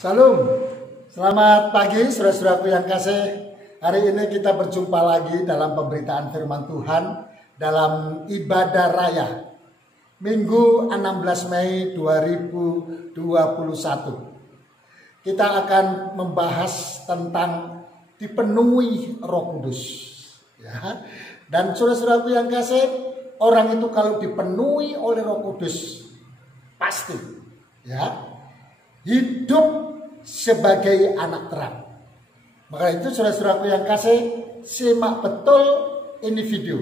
Salam, selamat pagi saudara-saudaraku yang kasih. Hari ini kita berjumpa lagi dalam pemberitaan firman Tuhan dalam ibadah raya Minggu 16 Mei 2021. Kita akan membahas tentang dipenuhi Roh Kudus. Ya. Dan saudara-saudaraku yang kasih, orang itu kalau dipenuhi oleh Roh Kudus pasti ya hidup sebagai anak terang. Maka itu saudara-saudaraku yang kasih, simak betul ini video.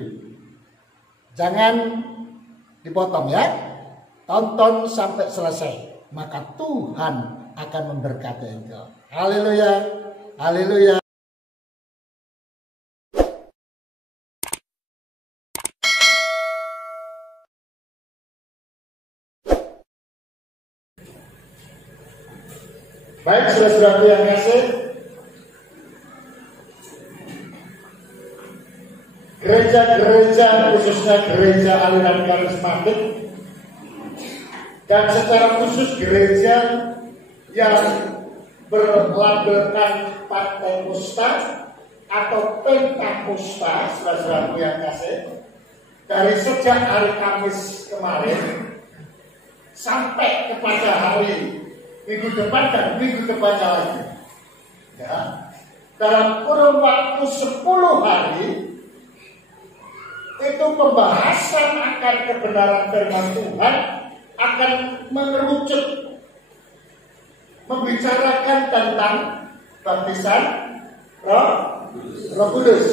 Jangan dipotong ya. Tonton sampai selesai. Maka Tuhan akan memberkati engkau. Haleluya. Haleluya. Baik saudara-saudaraku yang kasih, gereja-gereja khususnya gereja aliran karismatik dan secara khusus gereja yang berlabelkan Pentakosta atau Pentakosta, saudara-saudaraku yang kasih, dari sejak hari Kamis kemarin sampai kepada hari minggu depan dan minggu depannya lagi ya, dalam kurun waktu 10 hari itu pembahasan akan kebenaran firman Tuhan akan mengerucut membicarakan tentang baptisan Roh Kudus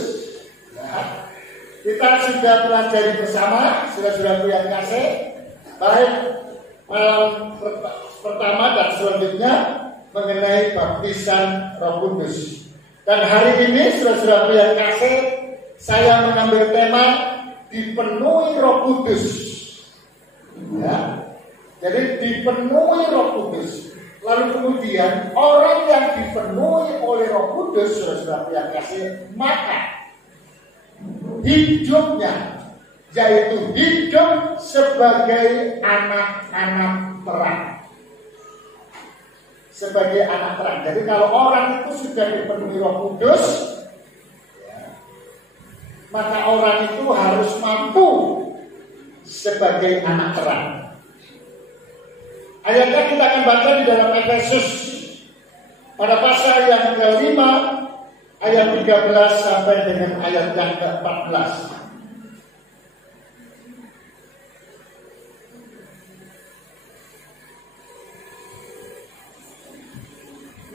ya. Kita sudah pelajari bersama saudara-saudaraku yang kasih, baik malam pertama dan selanjutnya mengenai baptisan Roh Kudus. Dan hari ini saudara-saudaraku yang kasih, saya mengambil tema dipenuhi Roh Kudus. Ya. Jadi dipenuhi Roh Kudus. Lalu kemudian orang yang dipenuhi oleh Roh Kudus, saudara-saudaraku yang kasih, maka hidupnya yaitu hidup sebagai anak-anak terang. Sebagai anak terang. Jadi kalau orang itu sudah dipenuhi Roh Kudus, ya, maka orang itu harus mampu sebagai anak terang. Ayatnya kita akan baca di dalam Efesus pada pasal yang ke-5 ayat 13 sampai dengan ayat yang ke-14.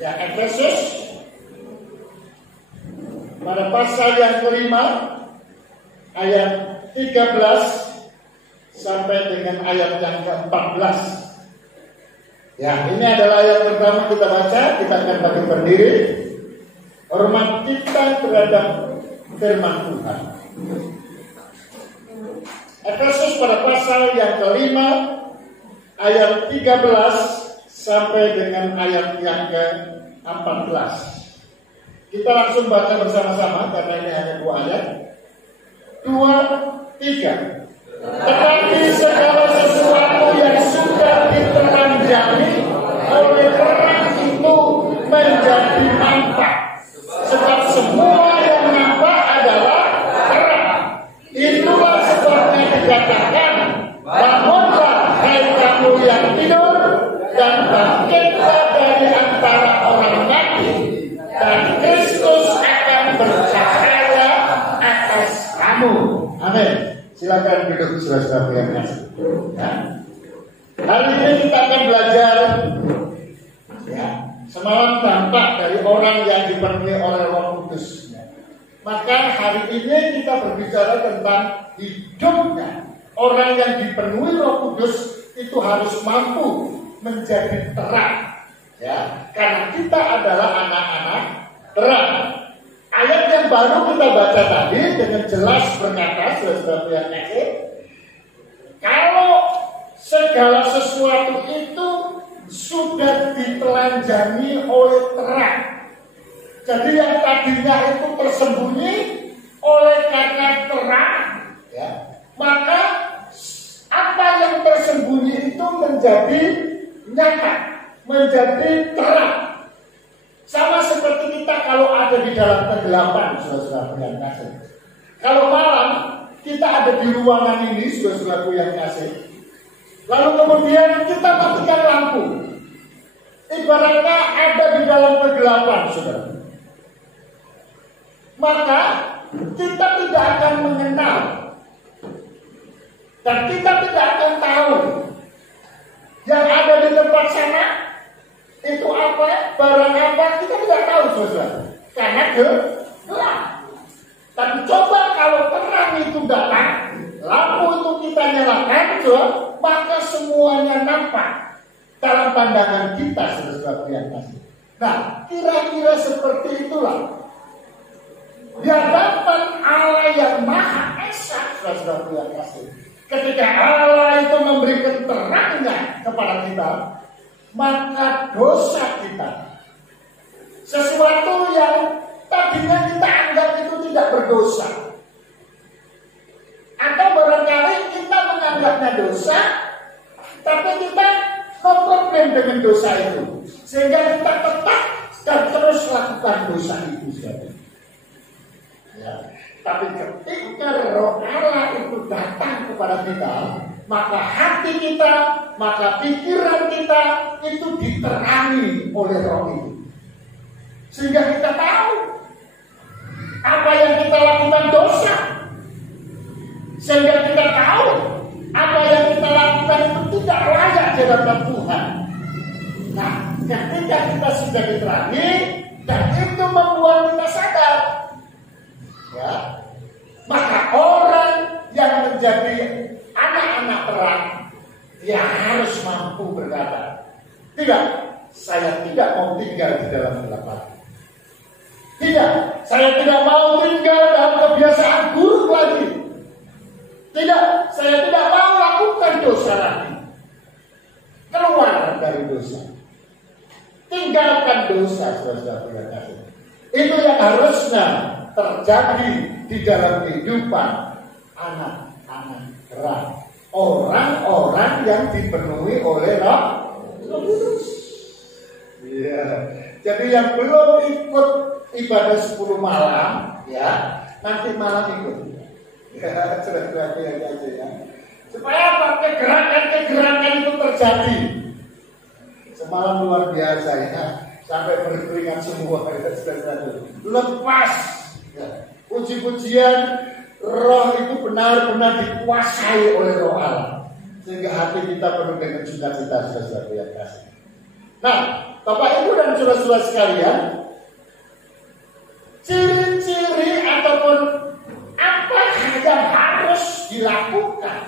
Ya, Efesus pada pasal yang ke-5 ayat 13 sampai dengan ayat yang ke-14. Ya, ini adalah ayat pertama kita baca. Kita akan bagi berdiri. Hormat kita terhadap firman Tuhan. Efesus pada pasal yang ke-5 ayat 13 sampai dengan ayat yang ke-14. Kita langsung baca bersama-sama karena ini hanya 2 ayat. 2, 3. Tetapi segala sesuatu yang sudah ditelanjangi oleh terang itu menjadi nampak. Sebab semua yang nampak adalah terang. Itulah sebabnya dikatakan, bangunlah hai kamu yang tidur, dan bangkitlah dari antara orang mati, dan Kristus akan bercahaya atas kamu. Amin. Silakan duduk saudara-saudara yang kasih. Ya. Hari ini kita akan belajar ya, semalam dampak dari orang yang dipenuhi oleh Roh Kudus. Maka hari ini kita berbicara tentang hidupnya orang yang dipenuhi Roh Kudus itu harus mampu menjadi terang, ya, karena kita adalah anak-anak terang. Ayat yang baru kita baca tadi dengan jelas berkata, saudara-saudara yang kasih, kalau segala sesuatu itu sudah ditelanjangi oleh terang. Jadi yang tadinya itu tersembunyi oleh karena terang, ya, maka apa yang tersembunyi itu menjadi nyata, menjadi terang. Sama seperti kita kalau ada di dalam kegelapan, saudara-saudara yang kasih. Kalau malam kita ada di ruangan ini, saudara-saudara yang kasih. Lalu kemudian kita matikan lampu. Ibaratnya ada di dalam kegelapan, saudara. Maka kita tidak akan mengenal dan kita tidak akan tahu yang ada di tempat sana itu apa, barang apa, kita tidak tahu, saudara, karena gelap. Tapi coba kalau terang itu datang, lampu itu kita nyalakan, saudara, maka semuanya nampak dalam pandangan kita, saudara yang kasih. Nah, kira-kira seperti itulah di hadapan Allah yang Maha Esa, saudara yang kasih. Ketika Allah itu memberi keterangan kepada kita, maka dosa kita, sesuatu yang tadinya kita anggap itu tidak berdosa, atau barangkali kita menganggapnya dosa, tapi kita problem dengan dosa itu, sehingga kita tetap dan terus lakukan dosa itu, saudara. Ya. Tapi ketika Roh Allah itu datang kepada kita, maka hati kita, maka pikiran kita itu diterangi oleh Roh itu, sehingga kita tahu apa yang kita lakukan dosa, sehingga kita tahu apa yang kita lakukan itu tidak layak di hadapan Tuhan. Nah, ketika kita sudah diterangi, dan itu membuat kita sadar, ya, maka orang yang menjadi anak-anak terang, dia harus mampu berkata, tidak, saya tidak mau tinggal di dalam gelap. Tidak, saya tidak mau tinggal dalam kebiasaan buruk lagi. Tidak, saya tidak mau lakukan dosa lagi. Keluar dari dosa, tinggalkan dosa, saudara-saudara. Itu yang harusnya terjadi di dalam kehidupan anak-anak terang, orang-orang yang dipenuhi oleh Roh Kudus. Ya. Jadi yang belum ikut ibadah 10 malam, ya, nanti malam ikut. Ya, cerita-cerita aja ya. Supaya apa? Kegerakan itu terjadi. Semalam luar biasa ya, sampai berkeringat semua. Lepas. Ya. Puji-pujian, Roh itu benar-benar dikuasai oleh Roh Allah, sehingga hati kita penuh dengan cita-cita, saudara yang kasih. Nah, Bapak Ibu dan saudara-saudara sekalian, ciri-ciri ataupun apa yang harus dilakukan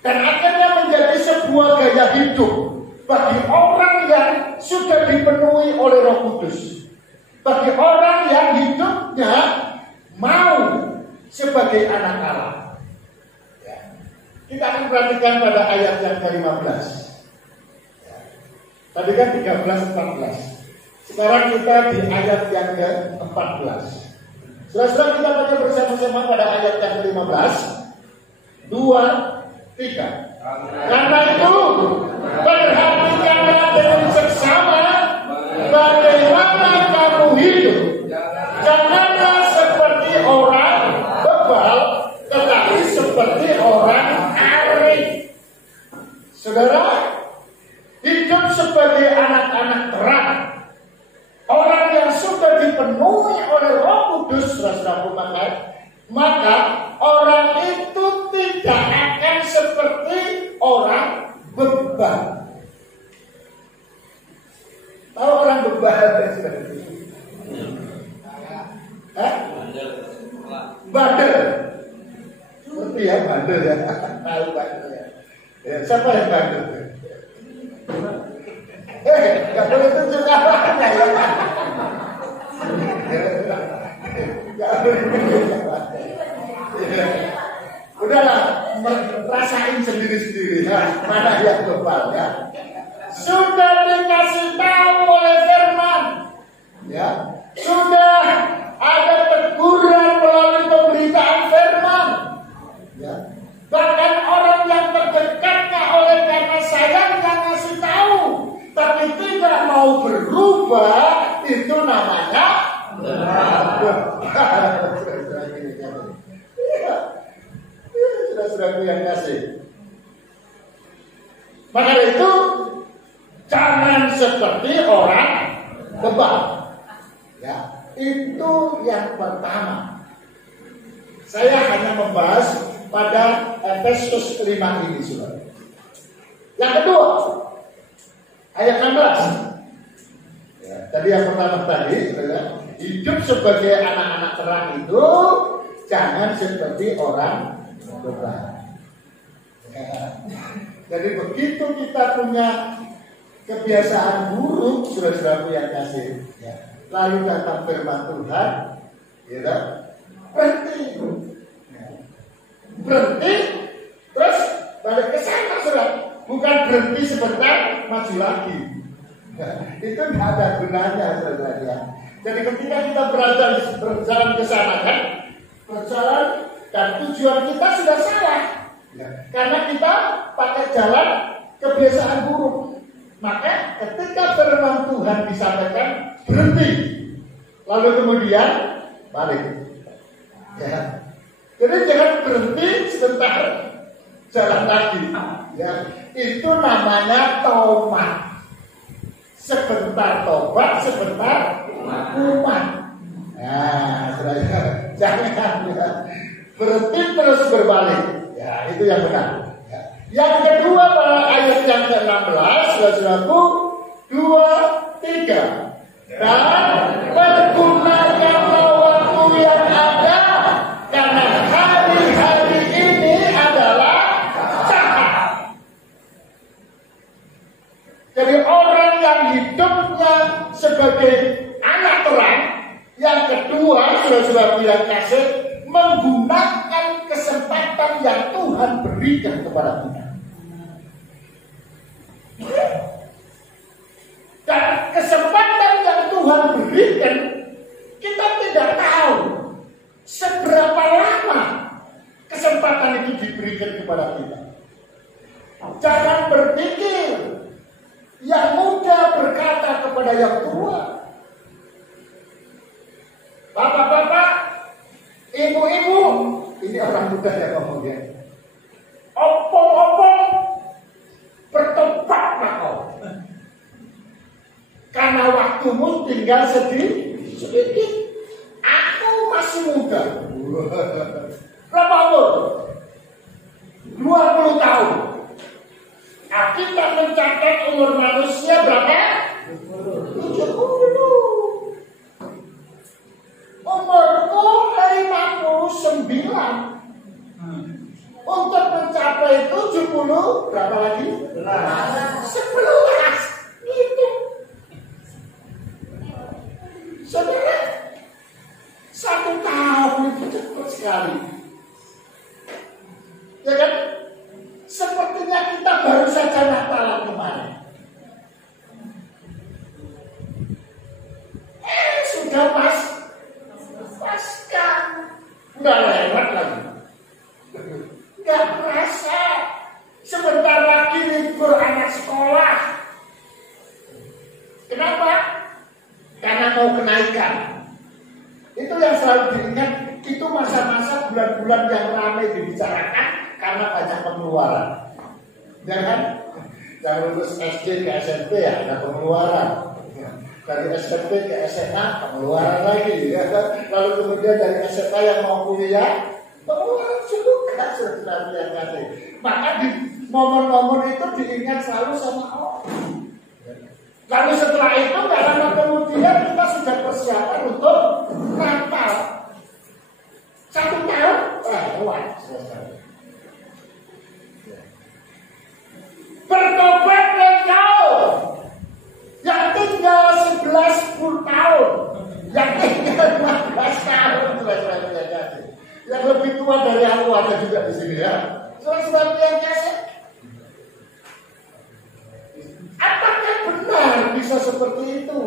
dan akhirnya menjadi sebuah gaya hidup bagi orang yang sudah dipenuhi oleh Roh Kudus, bagi orang yang hidupnya mau sebagai anak Allah. Ya. Kita akan perhatikan pada ayat yang ke-15. Ya. Tadi kan 13-14. Sekarang kita di ayat yang ke-14. Saudara-saudara, kita baca bersama-sama pada ayat yang ke-15. 2, 3. Karena itu perhatikanlah dengan seksama bagaimana kamu hidup. Janganlah seperti orang bebal, tetapi seperti orang arif. Saudara, hidup sebagai anak-anak terang, orang yang sudah dipenuhi oleh Roh Kudus, saudara-saudara, maka orang itu tidak akan seperti orang bebal. Tahu orang bebal? Bandel. Seperti ya, bandel ya. Tahu bandel ya. Ya, siapa yang bandel? Gak boleh tunjuk arahnya ya. Gak boleh tunjuk arahnya. Udahlah, rasain sendiri-sendiri ya, mana yang bebal ya. Sudah dikasih tahu oleh firman, ya, sudah ada teguran melalui pemberitaan firman, ya. Bahkan orang yang terdekatnya oleh karena sayangnya ngasih tahu mau berubah itu namanya sudah yang kasih. Maka itu jangan seperti orang bebal. Ya, itu yang pertama. Saya hanya membahas pada Efesus 5 ini, saudara. Yang kedua, ayat 16. Ya, tadi yang pertama tadi, saudara, hidup sebagai anak-anak terang itu jangan seperti orang bebal. Ya. Jadi begitu kita punya kebiasaan buruk, saudara-saudaraku yang kasih, ya, lalu datang firman Tuhan, ya, berhenti, berhenti, terus balik ke sana, saudara. Bukan berhenti sebentar, maju lagi. Nah, itu nggak ada gunanya, saudara. Ya. Jadi ketika kita berjalan ke sana, kan, berjalan dan tujuan kita sudah salah. Ya, karena kita pakai jalan kebiasaan buruk. Maka ketika firman Tuhan disampaikan, berhenti, lalu kemudian balik. Ya. Jadi jangan berhenti sebentar, jalan lagi. Ya, itu namanya tobat. Sebentar tobat, sebentar umat. Nah, jangan ya. Berhenti terus berbalik. Ya, itu yang benar. Ya. Yang kedua pada ayat yang ke-16, saudaraku, 2-3. Dan pergunakanlah waktu yang ada, karena hari-hari ini adalah jahat. Jadi orang yang hidupnya sebagai anak terang, yang kedua, saudara-saudara yang kasih, menggunakan kesempatan yang Tuhan berikan kepada kita. Dan kesempatan yang Tuhan berikan, kita tidak tahu seberapa lama kesempatan itu diberikan kepada kita. Jangan berpikir yang muda berkata kepada yang tua. Bapak-bapak, ibu-ibu, ini orang muda yang ngomong ya. Opong-opong, bertobatlah kau. Karena waktumu tinggal sedikit. Aku masih muda. Berapa umur? 20 tahun. Kita mencatat umur manusia berapa? 70. Umurku 59. Untuk mencapai 70 berapa lagi? 11. Itu. Saudara, 1 tahun itu cepat sekali. Ya kan? Sepertinya kita baru saja Natalan kemarin. Sudah pasca. Nggak lewat lagi. Nggak berasa. Sebentar lagi libur anak sekolah. Kenapa? Karena mau kenaikan. Itu yang selalu diingat. Itu masa-masa bulan-bulan yang ramai dibicarakan karena banyak pengeluaran. Ya kan? Yang lulus SD ke SMP ya ada pengeluaran. Dari SMP ke SMA pengeluaran lagi. Ya kan? Lalu kemudian dari SMA yang mau kuliah pengeluaran juga sebenarnya yang tadi. Maka di momen-momen itu diingat selalu sama Allah. Lalu setelah itu gak lama kemudian kita sudah persiapan untuk Natal. 1 tahun lewat selesai. Bertobat engkau yang tinggal 11 tahun, yang tinggal 15 tahun, yang lebih tua dari aku ada juga di sini ya. Saudara-saudara yang kasih, apakah benar bisa seperti itu?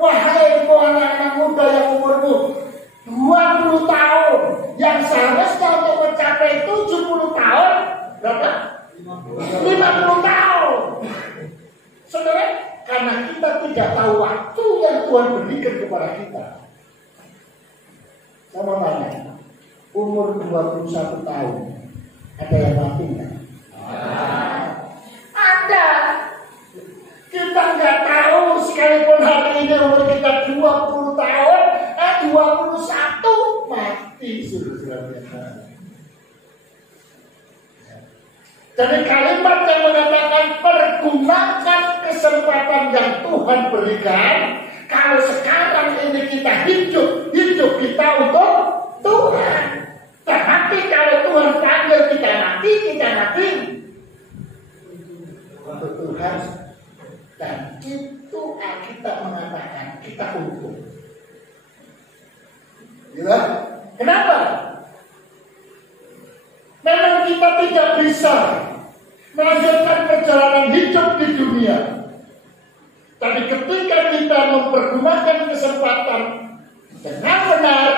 Wahai engkau anak-anak muda yang umurmu 20 tahun, yang seharusnya untuk mencapai 70 tahun, berapa? 50 tahun. Saudara, karena kita tidak tidak tahu waktu yang Tuhan berikan kepada kita. Saya mau tanya, umur 21 tahun, ada yang mati nggak? Ada. Kita nggak tahu, sekalipun hari ini umur kita 20 tahun, 21 mati sudah. Jadi kalimat yang mengatakan pergunakan kesempatan yang Tuhan berikan. Kalau sekarang ini kita hidup kita untuk Tuhan. Tetapi kalau Tuhan panggil kita mati untuk Tuhan. Dan itu Alkitab mengatakan kita untung. Gila? Kenapa? Memang kita tidak bisa melanjutkan perjalanan hidup di dunia. Tapi ketika kita mempergunakan kesempatan dengan benar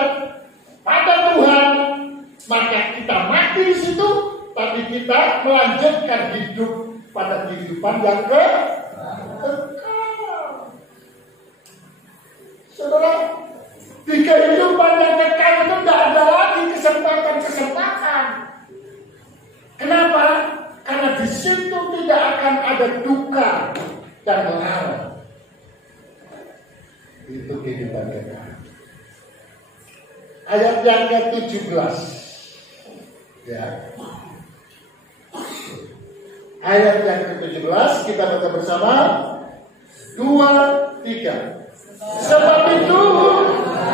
pada Tuhan, maka kita mati di situ, tapi kita melanjutkan hidup pada kehidupan yang kekal. Saudara, di kehidupan yang kekal itu tidak ada lagi kesempatan. Kenapa? Karena di situ tidak akan ada duka dan lara. Itu kehidupan kekal. Ayat yang ke-17. Ya. Ayat yang ke-17 kita baca bersama. 2, 3. Sebab itu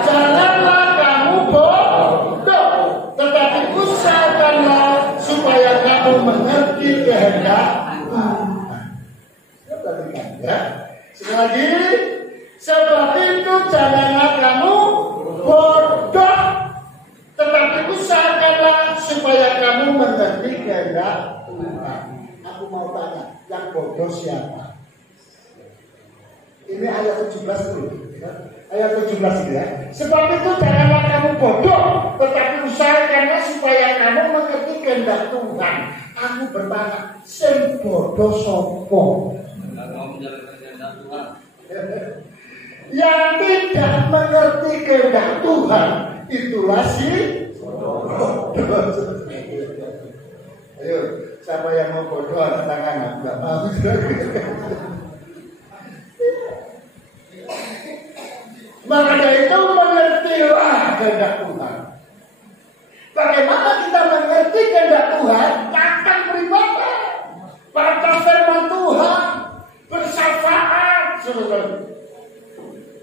janganlah kamu bodoh, tetapi usahakanlah supaya kamu mengerti kehendak Tuhan. Ya. Sekali lagi, sebab itu janganlah kamu bodoh, tetapi usahakanlah supaya kamu mengerti kehendak Tuhan. Aku mau tanya, yang bodoh siapa? Ini ayat 17 dulu. Ayat 17 ya. Sebab itu janganlah kamu bodoh, tetapi usahakanlah supaya kamu mengerti kehendak Tuhan. Aku bertanya, sing bodoh sopo? Yang tidak mengerti kehendak Tuhan, itulah si bodoh. Ayo, siapa yang mau bodoh angkat tangan? Aku nggak mau. Maka dari itu mengertilah kehendak Tuhan. Bagaimana kita mengerti kehendak Tuhan? Akan beribadah, baca firman Tuhan, bersyafaat, saudara.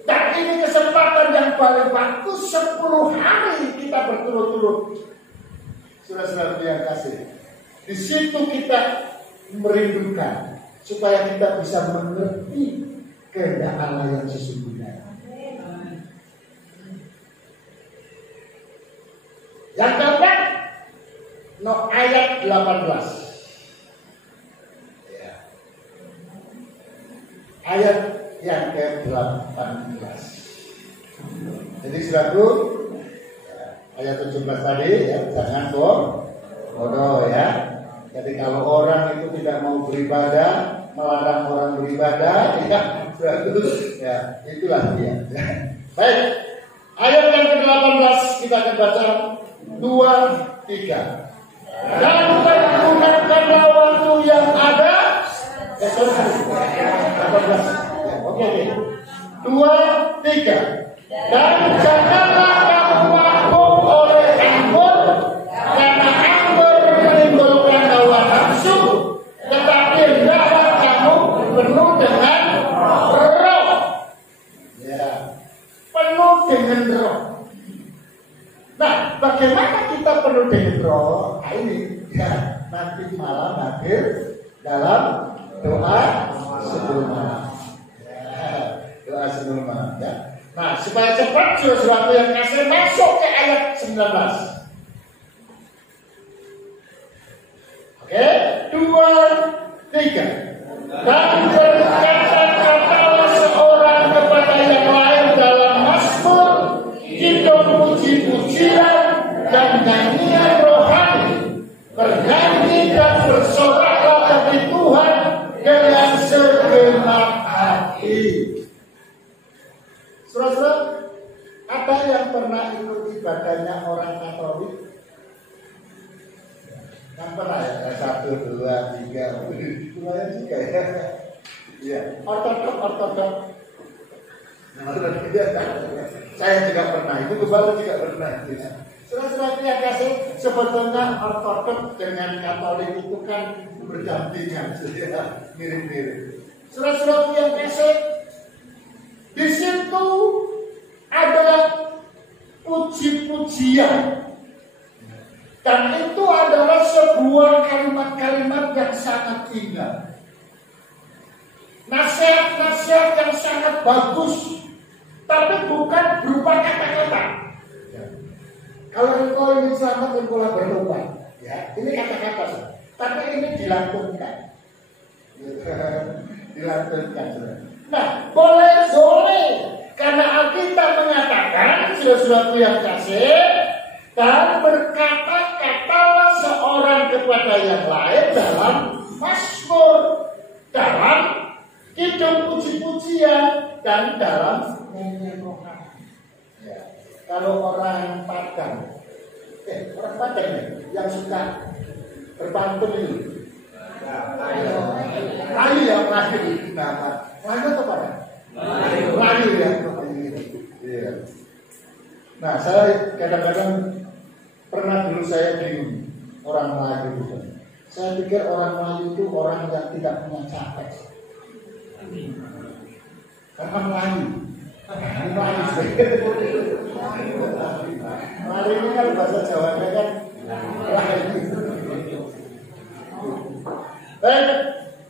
Dan ini kesempatan yang paling bagus, 10 hari kita berturut-turut. Saudara-saudara yang kasih, di situ kita merindukan supaya kita bisa mengerti kehendak Allah yang sesungguhnya. Yang keempat, ayat 18. Ya. Ayat yang ke-18. Jadi saudaraku, ayat 17 tadi ya, jangan bodoh ya. Jadi kalau orang itu tidak mau beribadah, melarang orang beribadah, ya, ya itulah dia. Ya. Baik, ayat yang ke-18 kita akan baca 2, 3. Dan pergunakanlah waktu yang ada. Oke. 2, 3. Dan janganlah kamu mabuk oleh anggur, karena anggur menimbulkan hawa nafsu, tetapi hendaklah kamu penuh dengan roh. Ya, penuh dengan roh. Nah, bagaimana kita penuh dengan roh? Nah, ini ya, nanti malam hadir dalam doa sebelum malam. Ya, doa sebelum malam ya. Nah, supaya cepat sesuatu yang kasih masuk ke ayat 19. Oke, 2, 3. Dan berkata-katalah seorang kepada yang lain dalam mazmur, hidup puji-pujian dan nyanyian rohani, bernyanyi dan bersoraklah bagi Tuhan dengan segenap hati. Lumayan juga ya. Iya, ortodok. Saya juga pernah, itu kebal juga pernah. Saudara-saudara yang kasih, sebetulnya ortodok dengan Katolik itu kan berdampingan, mirip-mirip. Saudara-saudara yang kasih, di situ ada puji-pujian, dan itu adalah sebuah kalimat-kalimat yang sangat indah, nasihat-nasihat yang sangat bagus, tapi bukan berupa kata-kata. Kalau engkau ingin selamat, engkau bertobat. Ya, ini kata-kata, tapi ini dilantunkan. Dilantunkan. Nah, boleh, karena Alkitab mengatakan sesuatu yang kasih dan berkata-katalah seorang kepada yang lain dalam mazmur, dalam kidung puji-pujian, dan dalam nyanyian rohani. Ya. Kalau orang Padang, orang Padang yang suka berpantun itu, Melayu ya, Melayu. Melayu atau Padang? Melayu ya. Iya. Nah, saya kadang-kadang pernah dulu saya bingung orang Melayu itu. Saya pikir orang Melayu itu orang yang tidak punya capek. Karena Melayu ini kan bahasa Jawanya kan Melayu.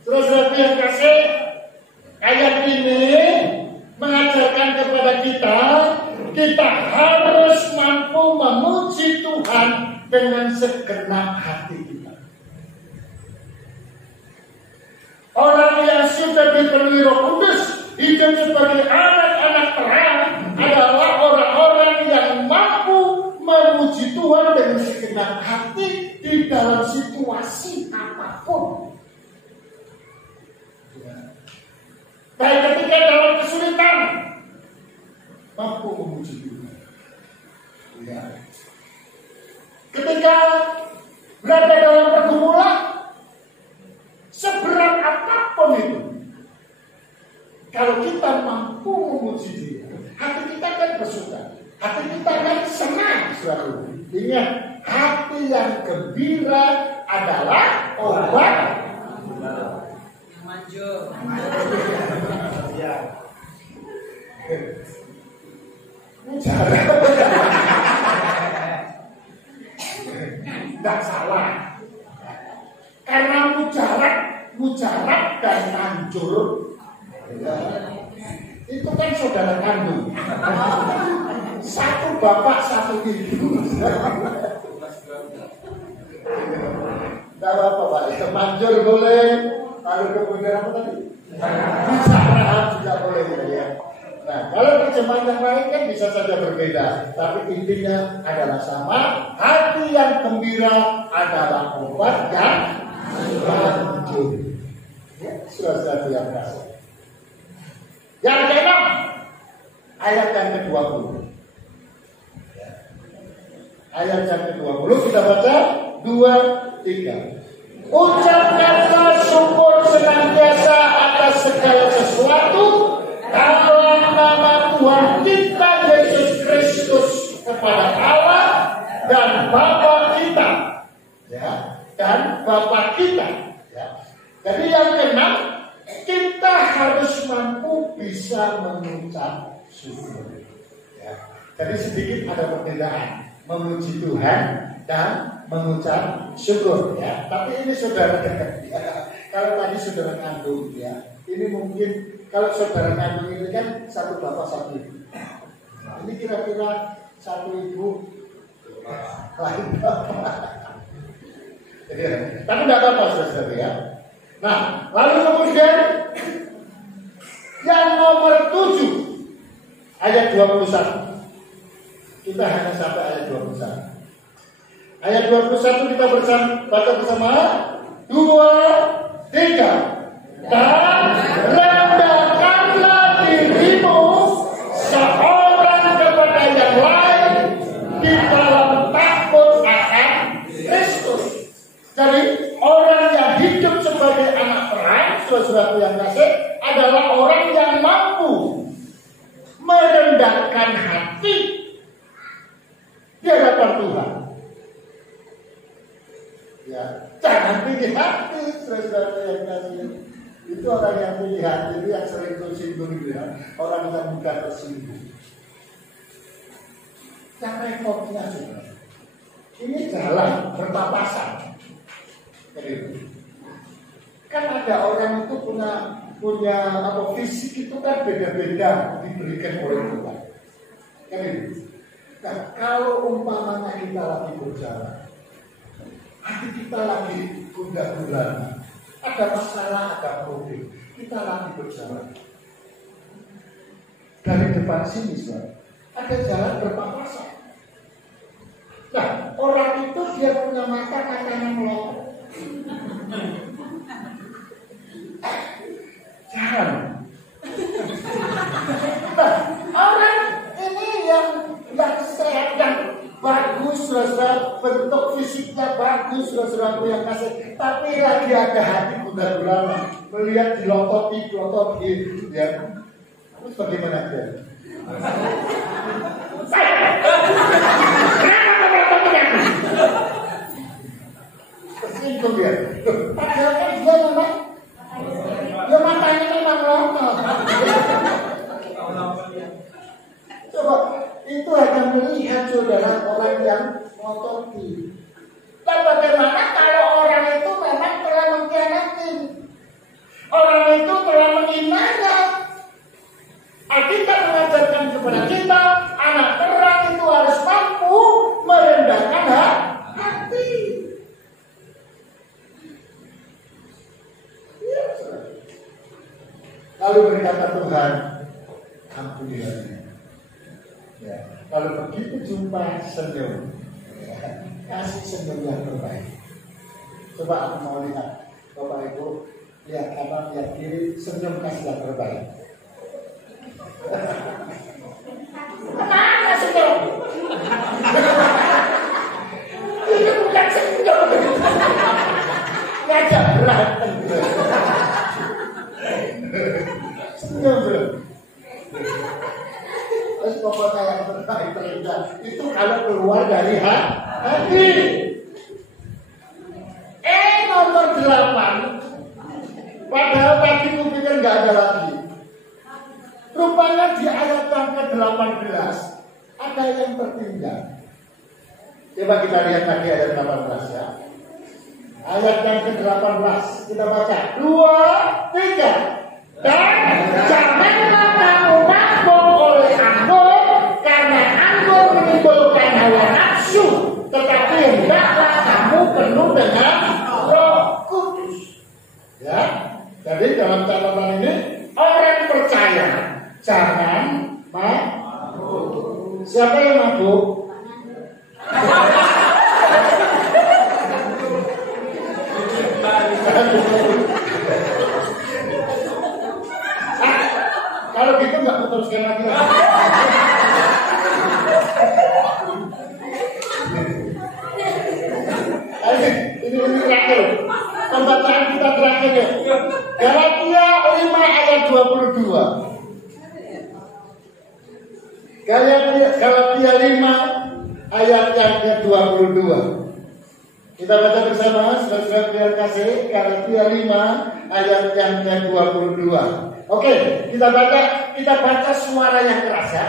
Terus yang kasih ayat ini mengajarkan kepada kita harus mampu memuji Tuhan dengan segenap hati kita. Orang yang sudah dipenuhi Roh Kudus, hidup sebagai anak-anak terang, adalah orang-orang yang mampu memuji Tuhan dengan segenap hati di dalam situasi apapun. Baik ketika dalam kesulitan, mampu memuji Tuhan. Ya. Ketika berada dalam pergumulan, seberat apapun itu, kalau kita mampu memuji Dia, hati kita kan bersuka, hati kita kan senang selalu. Ingat, hati yang gembira adalah obat manjur. Tidak salah, karena mujarab dan manjur itu kan saudara kandung, satu bapak satu ibu. Tidak apa-apa Pak, itu manjur boleh, kalau kemudian apa tadi? Mujarab juga boleh ya. Nah, kalau terjemahan yang lain kan bisa saja berbeda, tapi intinya adalah sama. Hati yang gembira adalah obat yang manjur. Ya, sudah yang kasih. Yang keenam, ayat yang ke-20. Ayat yang ke-20 kita baca 2, 3. Ucapkanlah syukur senantiasa atas segala sesuatu dalam nama Tuhan kita Yesus Kristus kepada Allah dan Bapa kita, ya, dan Bapa kita. Ya. Jadi yang keenam, kita harus mampu bisa mengucap syukur. Ya. Jadi sedikit ada perbedaan memuji Tuhan dan mengucap syukur. Ya. Tapi ini saudara dekat. Ya. Kalau tadi saudara kandung, ya, ini mungkin kalau saudara kandung ini kan satu bapak satu ibu. Nah, ini kira-kira satu ibu lain bapak. Ya. Tapi tidak apa-apa saudara ya. Nah, lalu kemudian yang nomor 7 ayat 21. Kita hanya sampai ayat 21. Ayat 21 kita baca bersama 2, 3. Dan rendahkanlah dirimu seorang kepada yang lain di dalam takut akan Kristus. Jadi orang yang hidup sebagai saudara yang kasih, adalah orang yang mampu merendahkan hati di hadapan Tuhan. Ya, jangan tinggi hati, saudara yang kasih. Itu orang yang tinggi hati, itu yang sering tersinggung, ya. Orang yang mudah tersinggung. Yang repotnya saudara, ini jalan berpapasan. Kan ada orang itu punya apa, fisik itu kan beda-beda diberikan oleh Tuhan. Kan itu. Nah, kalau umpamanya kita lagi berjalan, hati kita lagi gundah-gulana, ada masalah, ada problem, kita lagi berjalan. Dari depan sini, saudara, ada jalan berpapasan. Nah, orang itu dia punya mata katanya melotot. Jangan. Nah, orang ini yang sehat, yang bagus, saudara, bentuk fisiknya bagus, saudara yang kasih, tapi lagi ada hati gundah-gulana, melihat dilototi, ya. Terus bagaimana dia? Tersinggung dia. Padahal kan dia memang, ya matanya memang melotot. Coba, itu hanya melihat saudara orang yang melototi. Dan bagaimana kalau orang itu memang telah mengkhianati, orang itu telah menghinanya. Alkitab mengajarkan kepada kita, anak terang itu harus mampu merendahkan hati. Ya, lalu berkata Tuhan, ampunilah dia. Ya, kalau begitu jumpa senyum, ya, kasih senyum yang terbaik. Coba aku mau lihat, Bapak Ibu, lihat kanan, lihat kiri, senyum kasih yang terbaik. Mana senyum? Ini bukan senyum. Ngajak berantem. Senyum belum? Terus pokoknya yang terbaik terindah itu kalau keluar dari hati. Nomor 8. Padahal tadi kupikir nggak ada lagi. Rupanya di ayat yang ke-18 ada yang tertinggal. Coba kita lihat lagi ayat 18 ya. Ayat yang ke-18 kita baca 2, 3. Dan janganlah kamu mabuk oleh anggur, karena anggur menimbulkan hawa nafsu, tetapi hendaklah kamu penuh dengan Roh Kudus. Ya, jadi dalam catatan ini orang percaya jangan mabuk. Siapa yang mabuk? Kalau gitu nggak teruskan lagi. Ini terakhir. Pembacaan kita terakhir ya. Galatia 5 ayat 22. Galatia 5 ayat yang ke-22. Kita baca bersama, saudara-saudara yang kasih, Galatia 5 ayat yang ke-22. Oke, kita baca suara yang keras ya.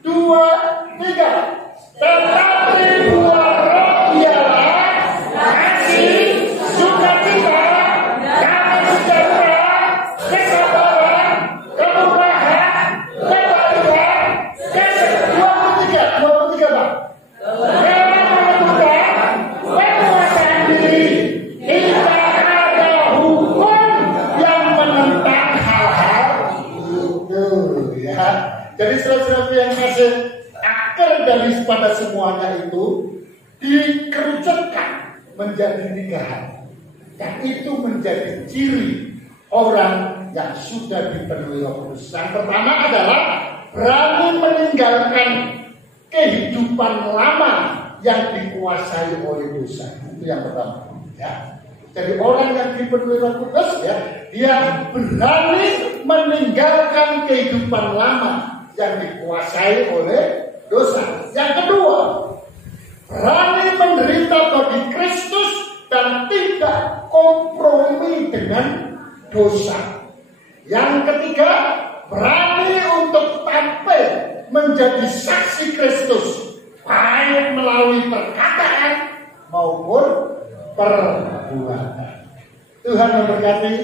2, 3. Tetapi buah roh ialah kasih, sukacita, damai sejahtera, kesabaran, kemurahan, kebaikan, kesetia. 23 Pak. Penguasaan diri. Tidak ada hukum yang menentang hal-hal itu ya. Jadi saudara-saudara yang kasih, akar daripada semuanya itu dikerucutkan menjadi 3 hal. Dan itu menjadi ciri orang yang sudah dipenuhi Roh Kudus. Yang pertama adalah berani meninggalkan kehidupan lama yang dikuasai oleh dosa. Itu yang pertama. Ya. Jadi orang yang dipenuhi Roh Kudus ya, dia berani meninggalkan kehidupan lama yang dikuasai oleh dosa. Yang kedua, berani menderita bagi Kristus dan tidak kompromi dengan dosa. Yang ketiga, berani untuk tampil menjadi saksi Kristus, baik melalui perkataan maupun perbuatan. Tuhan memberkati.